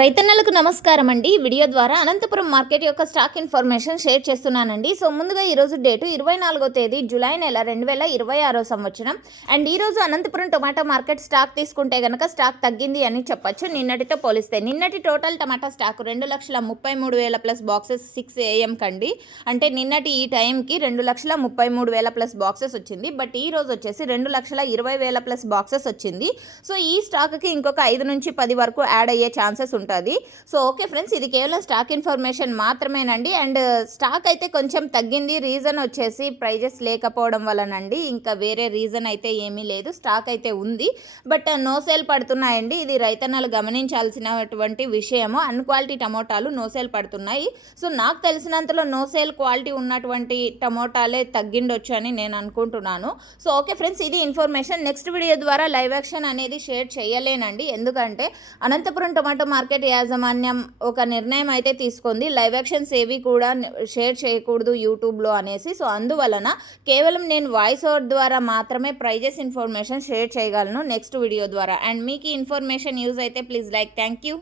రైతన్నలకు నమస్కారం అండి. ఈ వీడియో ద్వారా అనంతపురం మార్కెట్ యొక్క స్టాక్ ఇన్ఫర్మేషన్ షేర్ చేస్తున్నానండి. సో ముందుగా ఈరోజు డేటు 24వ తేదీ జూలై నెల 2026 సంవత్సరం. అండ్ ఈరోజు అనంతపురం టొమాటో మార్కెట్ స్టాక్ తీసుకుంటే కనుక స్టాక్ తగ్గింది అని చెప్పొచ్చు నిన్నటితో పోలిస్తే. నిన్నటి total tomato stock 2,33,000 plus boxes 6 AM కండి. అంటే నిన్నటి ఈ టైంకి 2,33,000 ప్లస్ బాక్సెస్ వచ్చింది. బట్ ఈ రోజు వచ్చేసి 2,20,000 ప్లస్ బాక్సెస్ వచ్చింది. సో ఈ స్టాక్కి ఇంకొక 5 నుంచి 10 వరకు యాడ్ అయ్యే ఛాన్సెస్ ఉంటుంది. సో ఓకే ఫ్రెండ్స్, ఇది కేవలం స్టాక్ ఇన్ఫర్మేషన్ మాత్రమేనండి. అండ్ స్టాక్ అయితే కొంచెం తగ్గింది. రీజన్ వచ్చేసి ప్రైజెస్ లేకపోవడం వలనండి, ఇంకా వేరే రీజన్ అయితే ఏమీ లేదు. స్టాక్ అయితే ఉంది, బట్ నో సేల్ పడుతున్నాయండి. ఇది రైతన్నలు గమనించాల్సినటువంటి విషయము. అన్క్వాలిటీ టమోటాలు నో సేల్ పడుతున్నాయి. సో నాకు తెలిసినంతలో నో సేల్ క్వాలిటీ ఉన్నటువంటి టమోటాలే తగ్గిండొచ్చు అని నేను అనుకుంటున్నాను. సో ఓకే ఫ్రెండ్స్, ఇది ఇన్ఫర్మేషన్. నెక్స్ట్ వీడియో ద్వారా లైవ్ యాక్షన్ అనేది షేర్ చేయలేనండి, ఎందుకంటే అనంతపురం టొమాటో మార్కెట్ యాజమాన్యం ఒక నిర్ణయం అయితే తీసుకుంది, లైవ్ యాక్షన్స్ ఏవి కూడా షేర్ చేయకూడదు యూట్యూబ్లో అనేసి. సో అందువలన కేవలం నేను వాయిస్ ఓవర్ ద్వారా మాత్రమే ప్రైజెస్ ఇన్ఫర్మేషన్ షేర్ చేయగలను నెక్స్ట్ వీడియో ద్వారా. అండ్ మీకు ఈ ఇన్ఫర్మేషన్ యూజ్ అయితే ప్లీజ్ లైక్. Thank you.